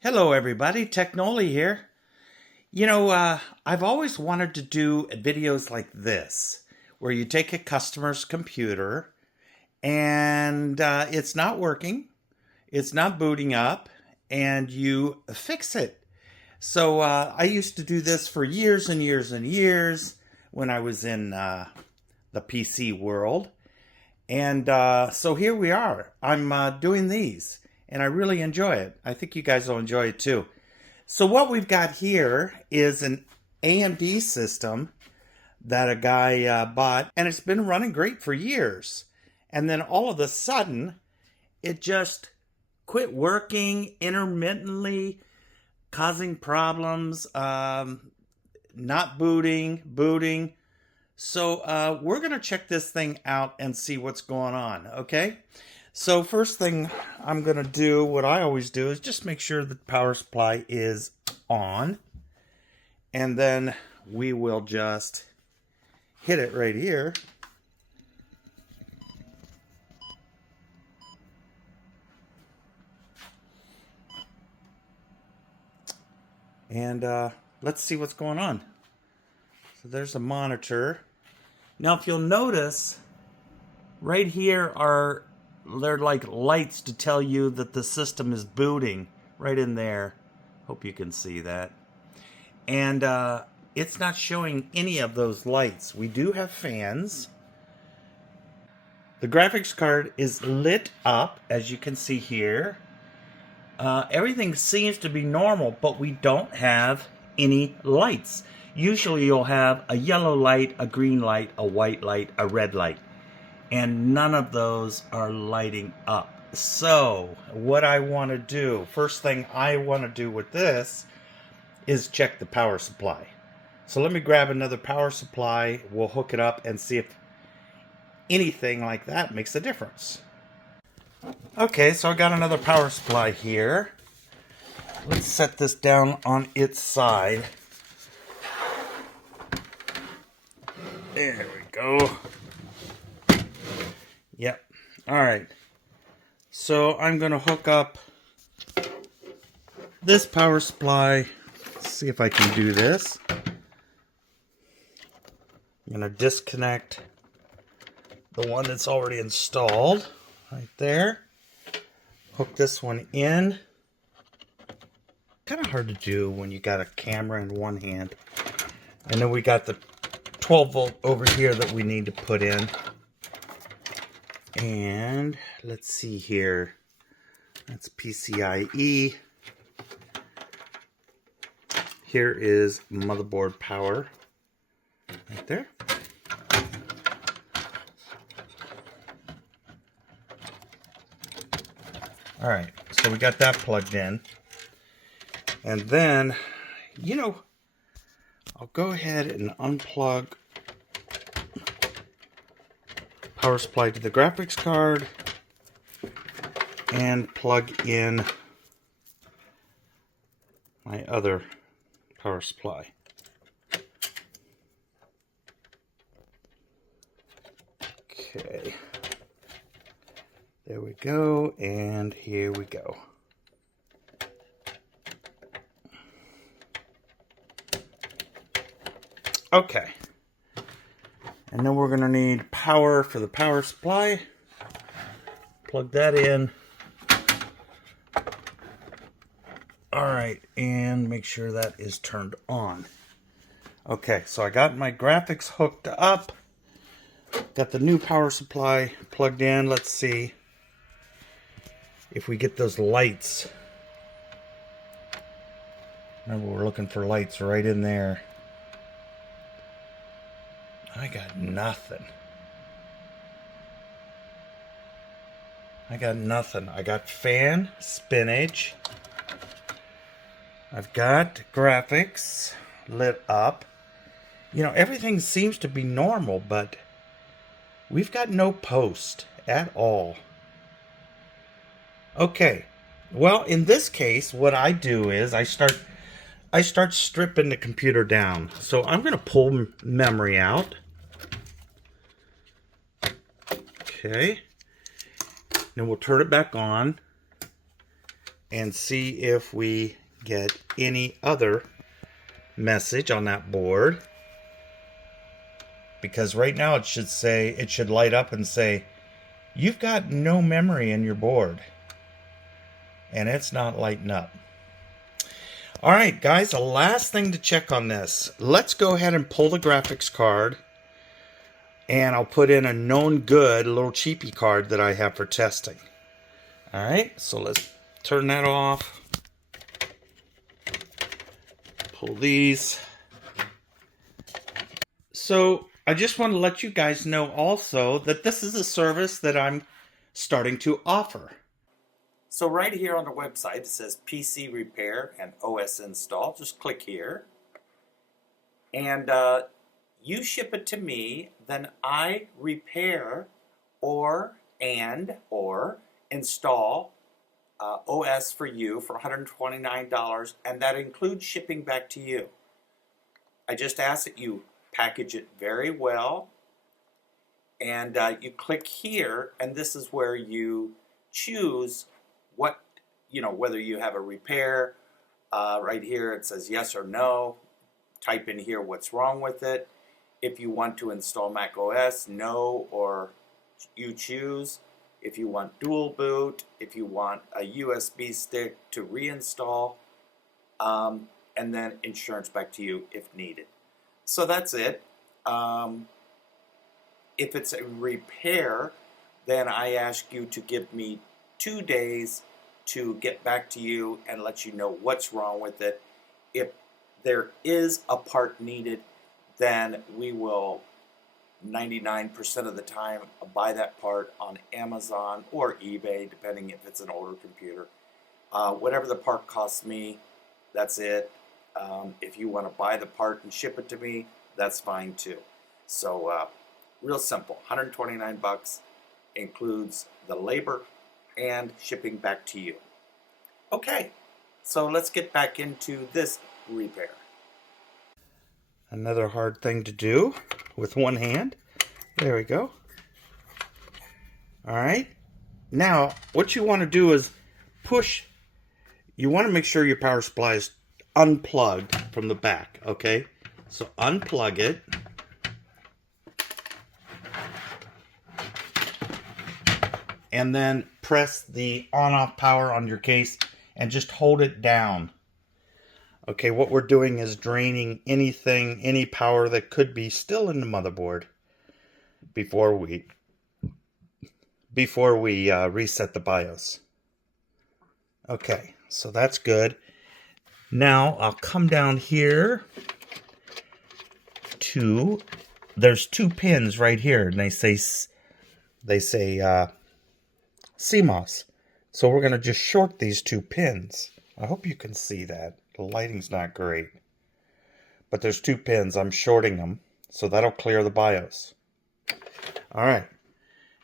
Hello, everybody. TechNolli here. I've always wanted to do videos like this, where you take a customer's computer and it's not working, it's not booting up, and you fix it. So I used to do this for years and years and years when I was in the PC world. And so here we are. I'm doing these, and I really enjoy it. I think you guys will enjoy it too. So what we've got here is an AMD system that a guy bought, and it's been running great for years. And then all of a sudden, it just quit working intermittently, causing problems, not booting. So we're going to check this thing out and see what's going on, okay? So first thing I'm going to do, what I always do, is just make sure the power supply is on. And then we will just hit it right here. And let's see what's going on. So there's a monitor. Now if you'll notice, right here they're like lights to tell you that the system is booting, right in there. Hope you can see that. And it's not showing any of those lights. We do have fans. The graphics card is lit up, as you can see here. Everything seems to be normal, but we don't have any lights. Usually you'll have a yellow light, a green light, a white light, a red light. And none of those are lighting up. So what I want to do, first thing I want to do with this is check the power supply. So let me grab another power supply. We'll hook it up and see if anything like that makes a difference. Okay, so I got another power supply here. Let's set this down on its side. There we go. Yep. All right. So I'm going to hook up this power supply. Let's see if I can do this. I'm going to disconnect the one that's already installed right there. Hook this one in. Kind of hard to do when you got a camera in one hand. And then we got the 12 volt over here that we need to put in. And let's see here. That's PCIe. Here is motherboard power. Right there. Alright, so we got that plugged in. And then, I'll go ahead and unplug power supply to the graphics card and plug in my other power supply. Okay, there we go, and here we go. Okay. And then we're going to need power for the power supply. Plug that in. Alright, and make sure that is turned on. Okay, so I got my graphics hooked up. Got the new power supply plugged in. Let's see if we get those lights. Remember, we're looking for lights right in there. I got nothing. I got fan, spinach. I've got graphics lit up. Everything seems to be normal, but we've got no post at all. Okay. Well, in this case, what I do is I start stripping the computer down. So I'm going to pull memory out. Okay. Then we'll turn it back on. and see if we get any other message on that board. Because right now it should light up and say, you've got no memory in your board. And it's not lighting up. All right, guys, the last thing to check on this. Let's go ahead and pull the graphics card. And I'll put in a known good, a little cheapy card that I have for testing. All right, so let's turn that off. Pull these. So I just want to let you guys know also that this is a service that I'm starting to offer. So right here on the website, it says PC repair and OS install. Just click here. And you ship it to me, then I repair or install OS for you for $129, and that includes shipping back to you. I just ask that you package it very well, and you click here, and this is where you choose what, whether you have a repair. Right here it says yes or no. Type in here what's wrong with it. If you want to install Mac OS, no, or you choose. If you want dual boot, if you want a USB stick to reinstall, and then insurance back to you if needed. So that's it. If it's a repair, then I ask you to give me 2 days to get back to you and let you know what's wrong with it. If there is a part needed, then we will 99% of the time buy that part on Amazon or eBay, depending if it's an older computer. Whatever the part costs me, that's it. If you want to buy the part and ship it to me, that's fine too. So real simple, $129 includes the labor and shipping back to you. Okay, so let's get back into this repair. Another hard thing to do with one hand. There we go. All right. Now, what you want to do is push. You want to make sure your power supply is unplugged from the back, okay? So unplug it. And then press the on-off power on your case and just hold it down. Okay, what we're doing is draining any power that could be still in the motherboard before we reset the BIOS. Okay, so that's good. Now I'll come down here to, there's 2 pins right here, and they say CMOS. So we're going to just short these 2 pins. I hope you can see that. The lighting's not great. But there's 2 pins. I'm shorting them. So that'll clear the BIOS. Alright.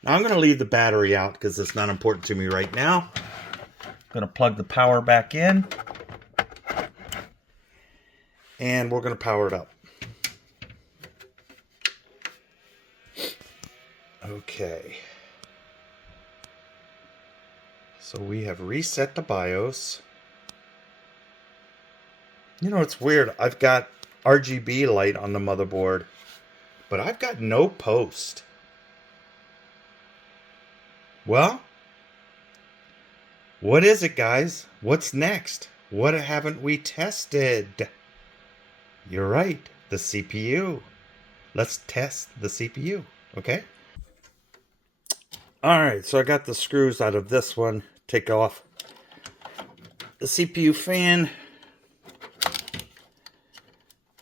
Now I'm going to leave the battery out because it's not important to me right now. I'm going to plug the power back in. And we're going to power it up. Okay. So we have reset the BIOS. You know, it's weird. I've got RGB light on the motherboard, but I've got no post. Well, what is it, guys? What's next? What haven't we tested? You're right, the CPU. Let's test the CPU, okay? Alright, so I got the screws out of this one. Take off the CPU fan.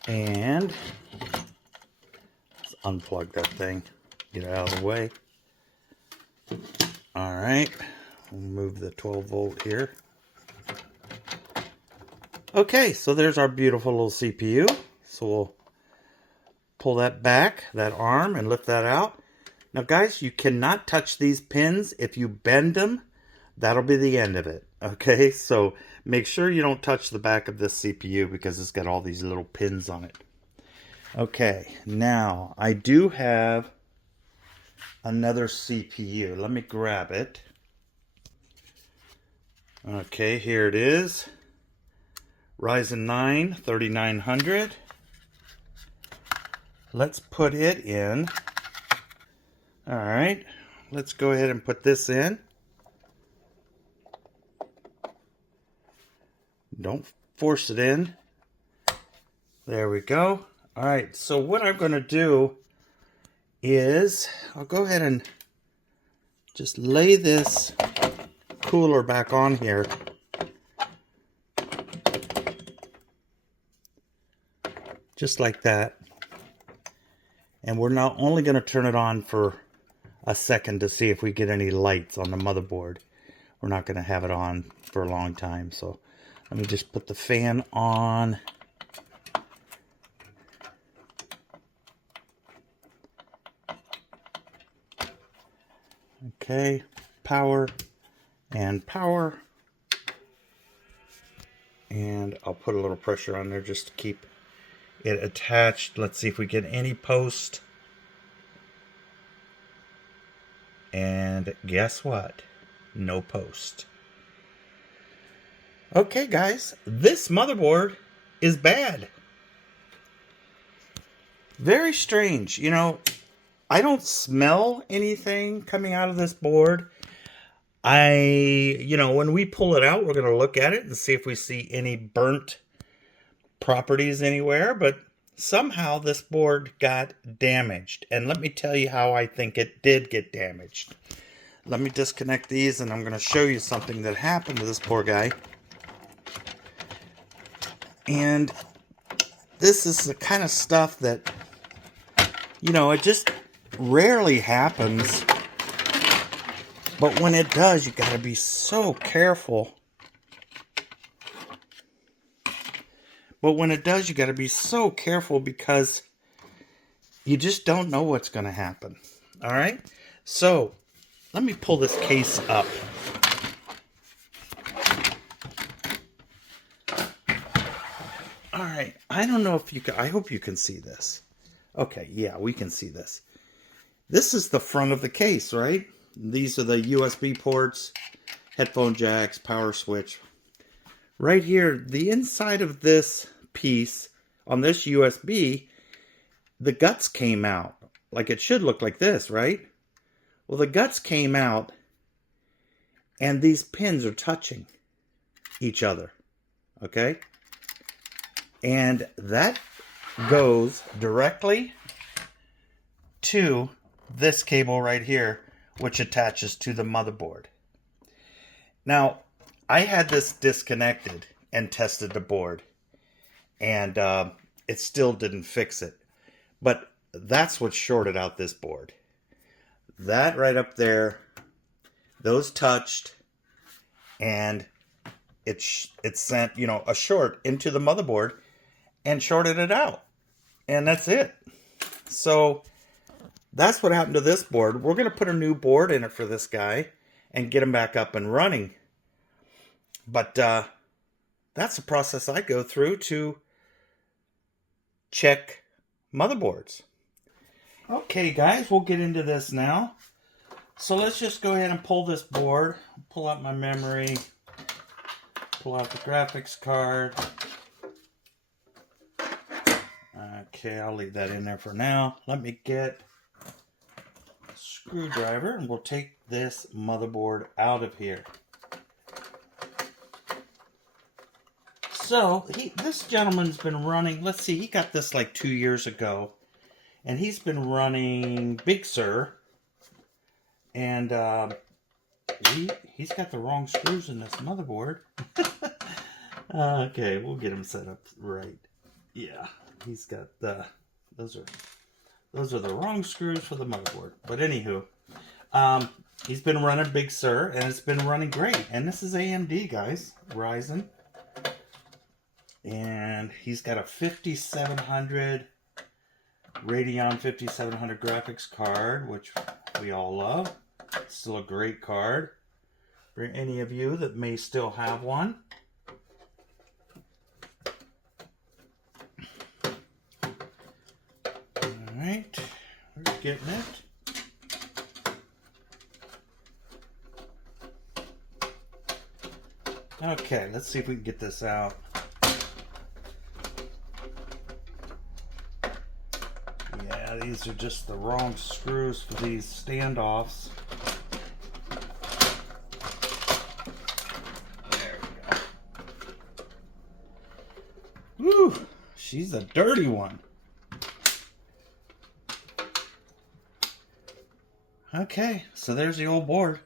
And let's unplug that thing. Get it out of the way. Alright, we'll move the 12 volt here. Okay, so there's our beautiful little CPU. So we'll pull that back, that arm, and lift that out. Now guys, you cannot touch these pins. If you bend them, that'll be the end of it. Okay, so make sure you don't touch the back of this CPU because it's got all these little pins on it. Okay, now I do have another CPU. Let me grab it. Okay, here it is. Ryzen 9 3900. Let's put it in. All right, let's go ahead and put this in. Don't force it in. There we go. All right, so what I'm going to do is I'll go ahead and just lay this cooler back on here. Just like that. And we're now only going to turn it on for a second to see if we get any lights on the motherboard. We're not going to have it on for a long time. So let me just put the fan on. Okay, power and power. And I'll put a little pressure on there just to keep it attached. Let's see if we get any post. And guess what? No post. Okay, guys, this motherboard is bad. Very strange. You know, I don't smell anything coming out of this board. When we pull it out, we're going to look at it and see if we see any burnt properties anywhere. But somehow this board got damaged. And let me tell you how I think it did get damaged. Let me disconnect these and I'm going to show you something that happened to this poor guy. And this is the kind of stuff that, it just rarely happens. But when it does, you got to be so careful. Because you just don't know what's going to happen. All right? So, let me pull this case up. All right. I don't know if you can. I hope you can see this. Okay, yeah, we can see this. This is the front of the case, right? These are the USB ports, headphone jacks, power switch. Right here, the inside of this piece on this USB, the guts came out. Like it should look like this, right? Well, the guts came out and these pins are touching each other. Okay? And that goes directly to this cable right here, which attaches to the motherboard. Now, I had this disconnected and tested the board, and it still didn't fix it. But that's what shorted out this board. That right up there, those touched, and it sent, a short into the motherboard and shorted it out. And that's it. So that's what happened to this board. We're going to put a new board in it for this guy and get him back up and running. But that's the process I go through to check motherboards. Okay, guys, we'll get into this now. So let's just go ahead and pull this board. Pull out my memory. Pull out the graphics card. Okay, I'll leave that in there for now. Let me get a screwdriver and we'll take this motherboard out of here. So, this gentleman's been running, let's see, he got this like 2 years ago. And he's been running Big Sur. And he's got the wrong screws in this motherboard. Okay, we'll get him set up right. Yeah, he's got those are the wrong screws for the motherboard. But anywho, he's been running Big Sur and it's been running great. And this is AMD, guys, Ryzen. And he's got a 5700 Radeon 5700 graphics card, which we all love. It's still a great card for any of you that may still have one. Alright, we're getting it. Okay, let's see if we can get this out. Yeah, these are just the wrong screws for these standoffs. There we go. Woo! She's a dirty one. Okay, so there's the old board.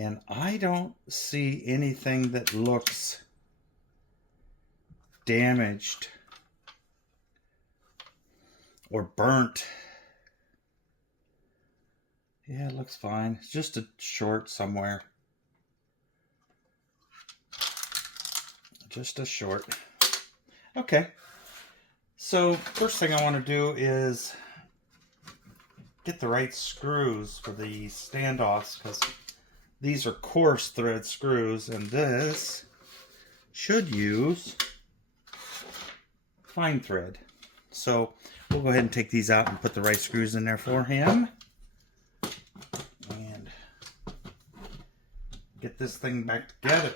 And I don't see anything that looks damaged or burnt. Yeah, it looks fine. It's just a short somewhere. Just a short. Okay. So first thing I want to do is get the right screws for the standoffs, because these are coarse thread screws, and this should use fine thread. So we'll go ahead and take these out and put the right screws in there for him. And get this thing back together.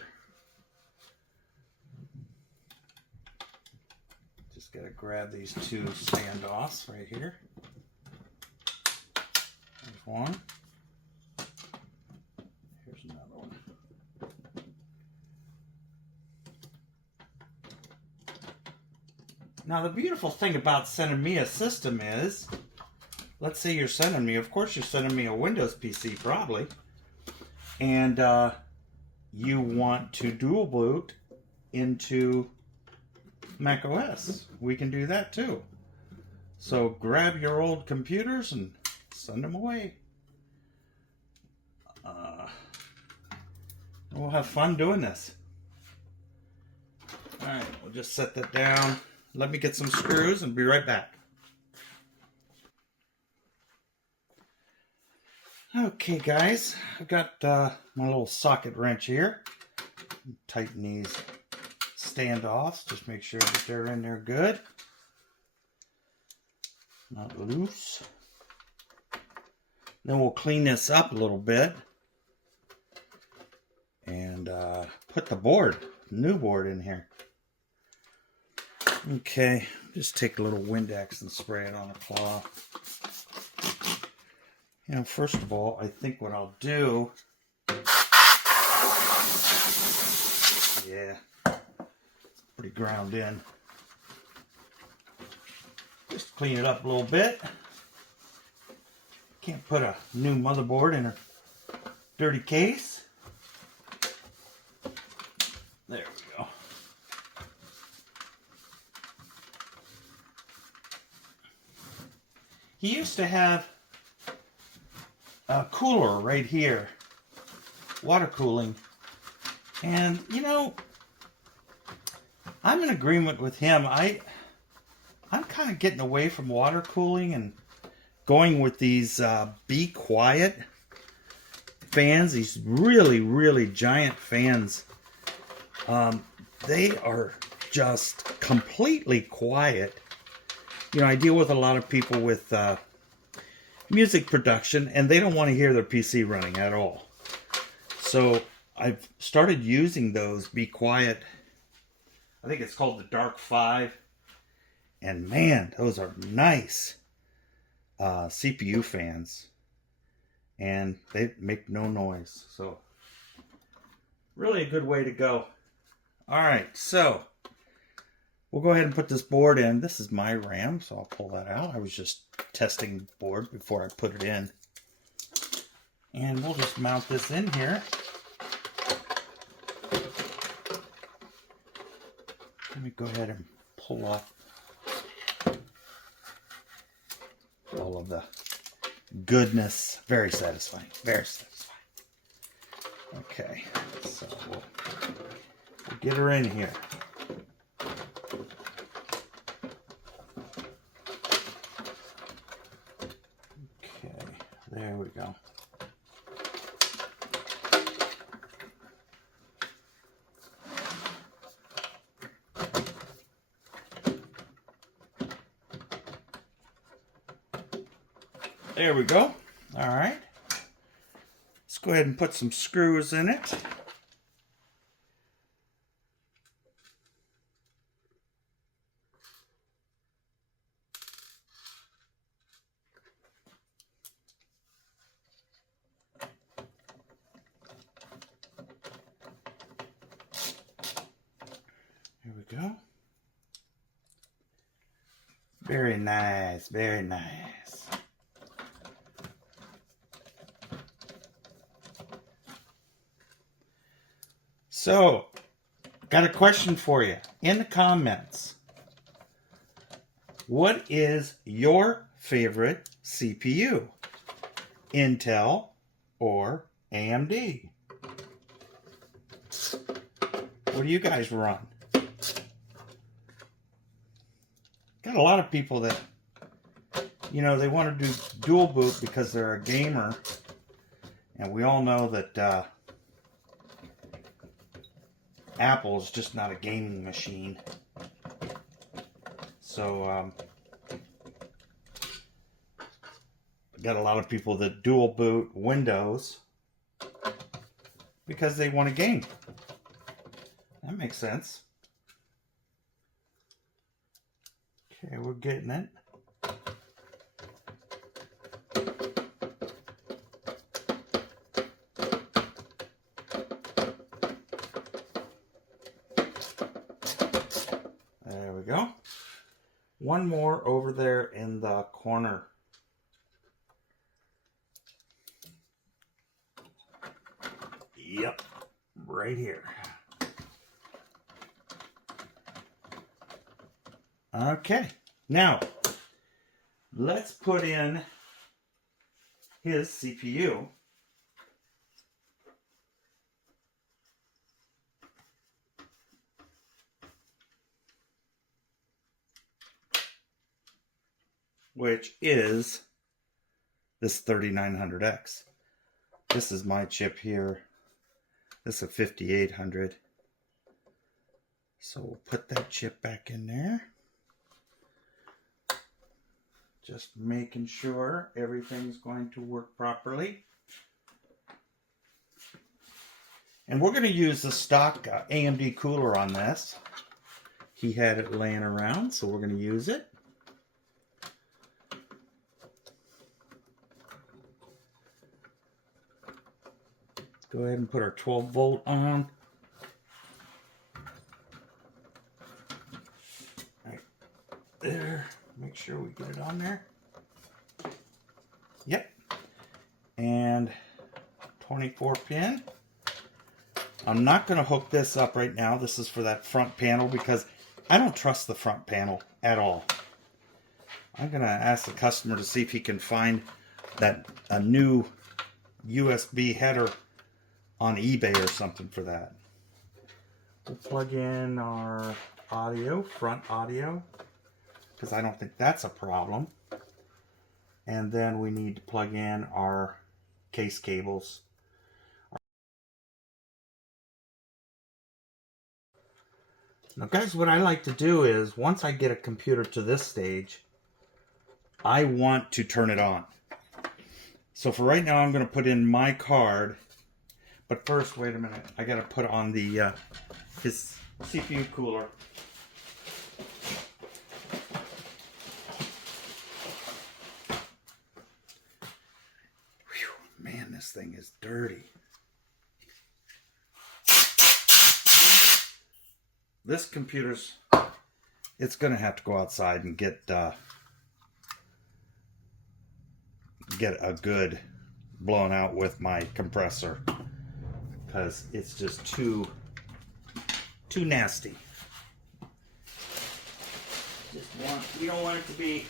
Just gotta grab these two standoffs right here. There's one. Here's another one. Now the beautiful thing about sending me a system is, let's say you're sending me, of course you're sending me a Windows PC probably, and you want to dual boot into Mac OS. We can do that too. So grab your old computers and send them away. We'll have fun doing this. Alright, we'll just set that down. Let me get some screws and be right back. Okay guys, I've got my little socket wrench here. Tighten these standoffs, just make sure that they're in there good. Not loose. Then we'll clean this up a little bit and put the board, new board in here. Okay, just take a little Windex and spray it on the cloth. You know, first of all, I think what I'll do, yeah, pretty ground in. Just clean it up a little bit. Can't put a new motherboard in a dirty case. There we go. He used to have a cooler right here, water cooling, and you know, I'm in agreement with him. I'm kind of getting away from water cooling and going with these Be Quiet fans, these really giant fans. They are just completely quiet. You know, I deal with a lot of people with music production, and they don't want to hear their PC running at all. So I've started using those Be Quiet. I think it's called the Dark 5. And man, those are nice CPU fans. And they make no noise. So really a good way to go. Alright, so we'll go ahead and put this board in. This is my RAM, so I'll pull that out. I was just testing the board before I put it in. And we'll just mount this in here. Let me go ahead and pull off all of the goodness. Very satisfying. Very satisfying. Okay, so we'll get her in here. Okay, there we go. There we go. All right. Let's go ahead and put some screws in it. There we go. Very nice, very nice. So, got a question for you in the comments. What is your favorite CPU? Intel or AMD? What do you guys run? Got a lot of people that, they want to do dual boot because they're a gamer. And we all know that Apple is just not a gaming machine. So, got a lot of people that dual boot Windows because they want to game. That makes sense. Okay, we're getting it. There we go. One more over there in the corner. Yep, right here. Okay, now let's put in his CPU. Which is this 3900X. This is my chip here. This is a 5800. So we'll put that chip back in there. Just making sure everything's going to work properly. And we're going to use the stock AMD cooler on this. He had it laying around, so we're going to use it. Go ahead and put our 12 volt on. Right there. Make sure we get it on there. Yep. And 24 pin. I'm not going to hook this up right now. This is for that front panel because I don't trust the front panel at all. I'm going to ask the customer to see if he can find a new USB header on eBay or something for that. We'll plug in our audio, front audio, because I don't think that's a problem. And then we need to plug in our case cables. Now guys, what I like to do is, once I get a computer to this stage, I want to turn it on. So for right now, I'm going to put in my card. But first, wait a minute. I got to put on the his CPU cooler. Whew, man, this thing is dirty. This computer's, it's going to have to go outside and get a good blown out with my compressor. Because it's just too nasty. We don't want it to be.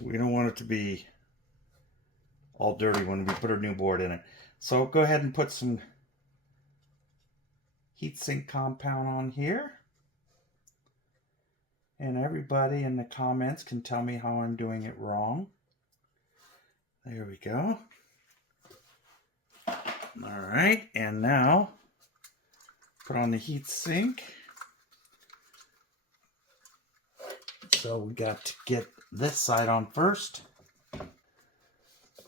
We don't want it to be all dirty when we put our new board in it. So go ahead and put some heatsink compound on here. And everybody in the comments can tell me how I'm doing it wrong. There we go. All right, and now put on the heat sink. So we got to get this side on first.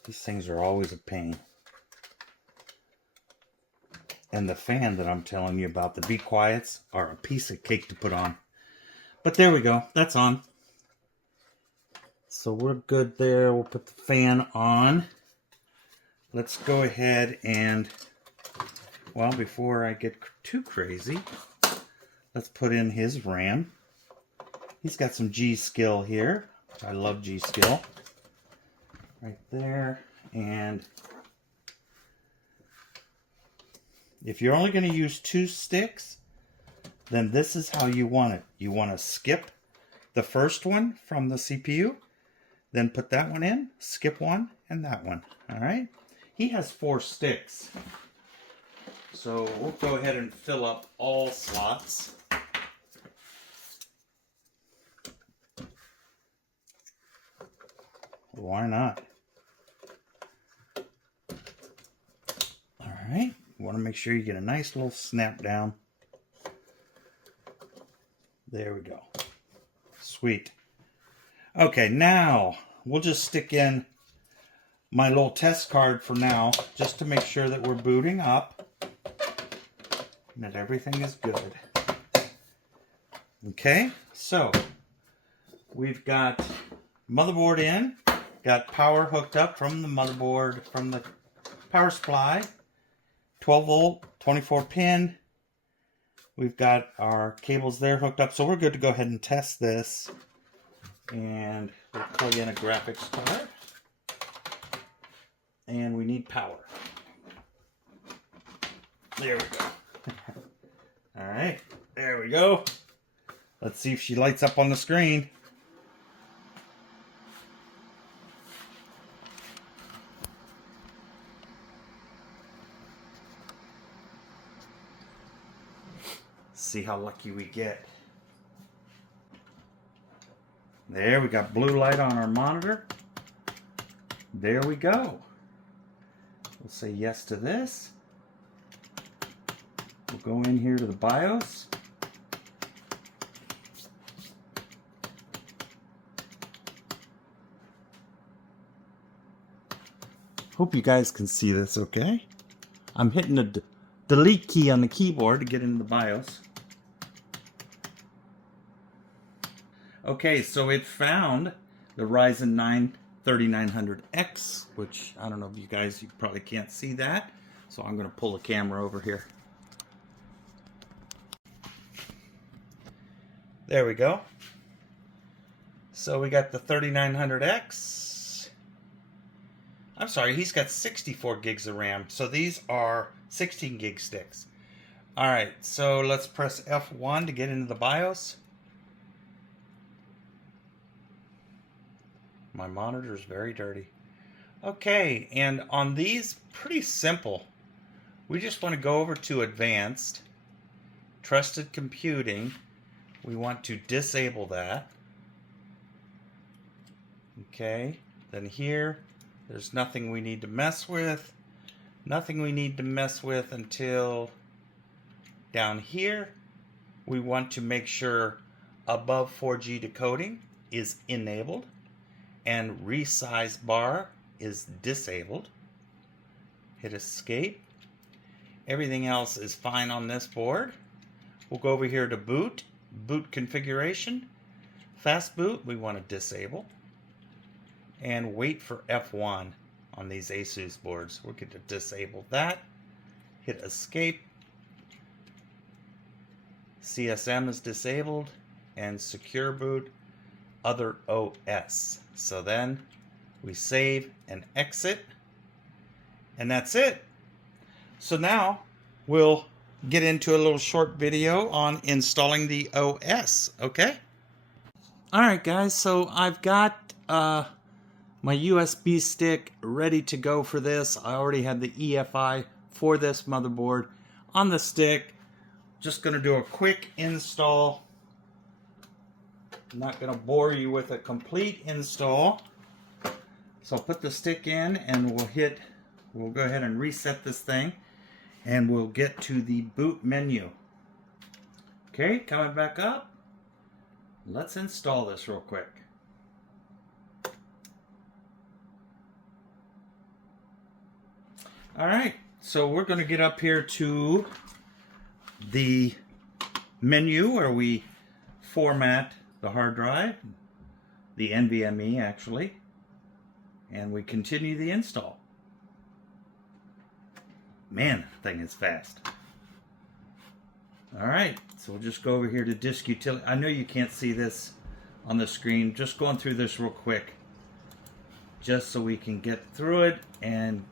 These things are always a pain. And the fan that I'm telling you about, the Be Quiets, are a piece of cake to put on. But there we go. That's on. So we're good there. We'll put the fan on. let's go ahead and, well, before I get too crazy, let's put in his RAM. He's got some G-Skill here. I love G-Skill. Right there. And if you're only going to use 2 sticks, then this is how you want it. You want to skip the first one from the CPU, then put that one in, skip one, and that one. All right? He has 4 sticks. So we'll go ahead and fill up all slots. Why not? All right. You want to make sure you get a nice little snap down. There we go. Sweet. Okay, now we'll just stick in my little test card for now, just to make sure that we're booting up and that everything is good. Okay, so we've got motherboard in, got power hooked up from the motherboard, from the power supply, 12 volt, 24 pin. We've got our cables there hooked up, so we're good to go ahead and test this. And we'll plug in a graphics card. And we need power. There we go. All right, there we go. Let's see if she lights up on the screen. See how lucky we get. There, we got blue light on our monitor. There we go. We'll say yes to this. We'll go in here to the BIOS. Hope you guys can see this okay. I'm hitting the delete key on the keyboard to get into the BIOS. Okay, so it found the Ryzen 9 3900X, which I don't know if you guys, you probably can't see that. So I'm going to pull the camera over here. There we go. So we got the 3900X. I'm sorry, he's got 64 gigs of RAM. So these are 16 gig sticks. All right, so let's press F1 to get into the BIOS. My monitor is very dirty. Okay, and on these, pretty simple. We just want to go over to Advanced, Trusted Computing. We want to disable that. Okay, then here, there's nothing we need to mess with. Nothing we need to mess with until down here. We want to make sure above 4G decoding is enabled and resize bar is disabled. Hit escape. Everything else is fine on this board. We'll go over here to boot, boot configuration. Fast boot we want to disable. And wait for F1 on these ASUS boards. We're going to disable that. Hit escape. CSM is disabled. And secure boot, other OS. So then we save and exit. And that's it. So now we'll get into a little short video on installing the OS. Okay? Alright guys, so I've got my USB stick ready to go for this. I already had the EFI for this motherboard on the stick. Just going to do a quick install. I'm not going to bore you with a complete install. So I'll put the stick in and we'll go ahead and reset this thing and we'll get to the boot menu. Okay, coming back up. Let's install this real quick. Alright, so we're going to get up here to the menu where we format the hard drive, the NVMe actually, and we continue the install. Man, that thing is fast. Alright, so we'll just go over here to disk utility. I know you can't see this on the screen. Just going through this real quick. Just so we can get through it and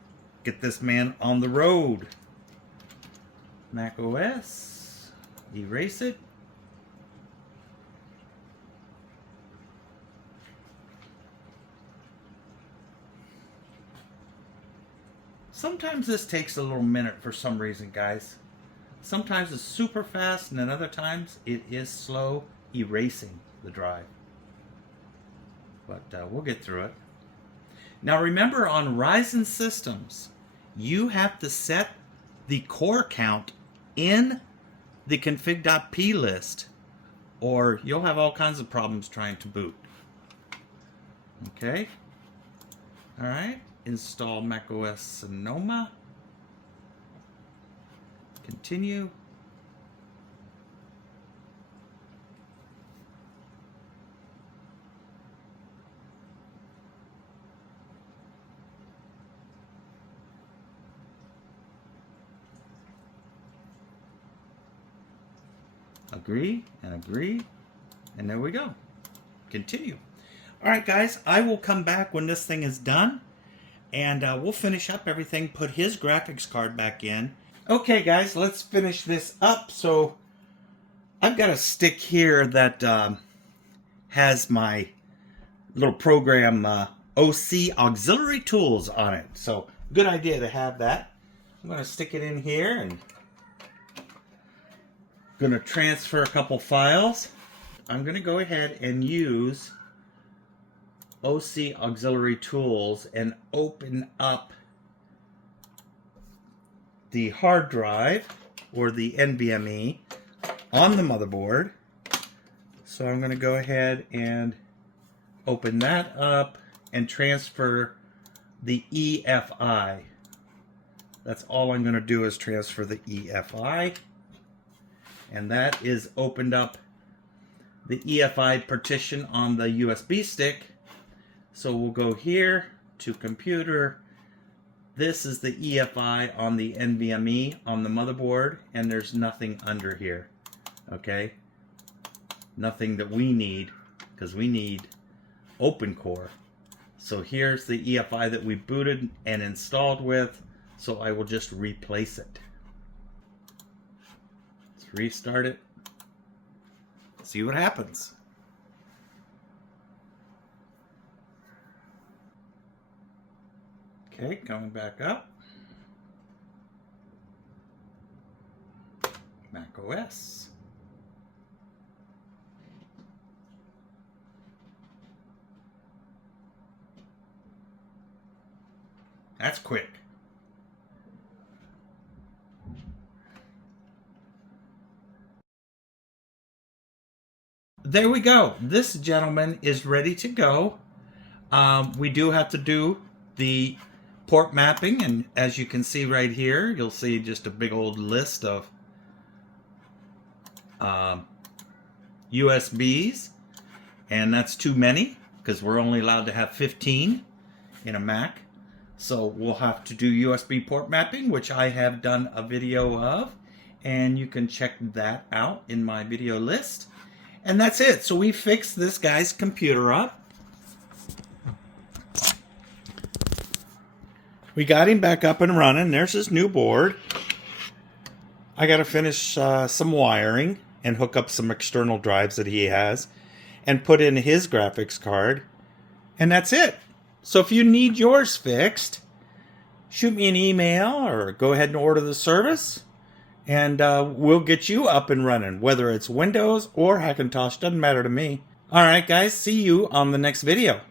get this man on the road. Mac OS. Erase it. Sometimes this takes a little minute for some reason, guys. Sometimes it's super fast, and then other times it is slow erasing the drive. But we'll get through it. Now remember, on Ryzen systems, you have to set the core count in the config.p list, or you'll have all kinds of problems trying to boot. Okay? Alright. Install macOS Sonoma. Continue. Agree and agree. And there we go. Continue. All right, guys, I will come back when this thing is done. And we'll finish up everything, put his graphics card back in. Okay, guys, let's finish this up. So I've got a stick here that has my little program OC Auxiliary Tools on it. So good idea to have that. I'm going to stick it in here and going to transfer a couple files. I'm going to go ahead and use OC Auxiliary Tools and open up the hard drive or the NVMe on the motherboard. So I'm going to go ahead and open that up and transfer the EFI. That's all I'm going to do is transfer the EFI. And that is opened up the EFI partition on the USB stick. So we'll go here to computer. This is the EFI on the NVMe on the motherboard, and there's nothing under here. Okay? Nothing that we need, because we need OpenCore. So here's the EFI that we booted and installed with, so I will just replace it. Let's restart it. See what happens. Okay, coming back up. Mac OS. That's quick. There we go. This gentleman is ready to go. We do have to do the port mapping, and as you can see right here, you'll see just a big old list of USBs, and that's too many because we're only allowed to have 15 in a Mac. So we'll have to do USB port mapping, which I have done a video of, and you can check that out in my video list. And that's it. So we fixed this guy's computer up. We got him back up and running. There's his new board. I got to finish some wiring and hook up some external drives that he has and put in his graphics card. And that's it. So if you need yours fixed, shoot me an email or go ahead and order the service. And we'll get you up and running, whether it's Windows or Hackintosh. Doesn't matter to me. All right, guys. See you on the next video.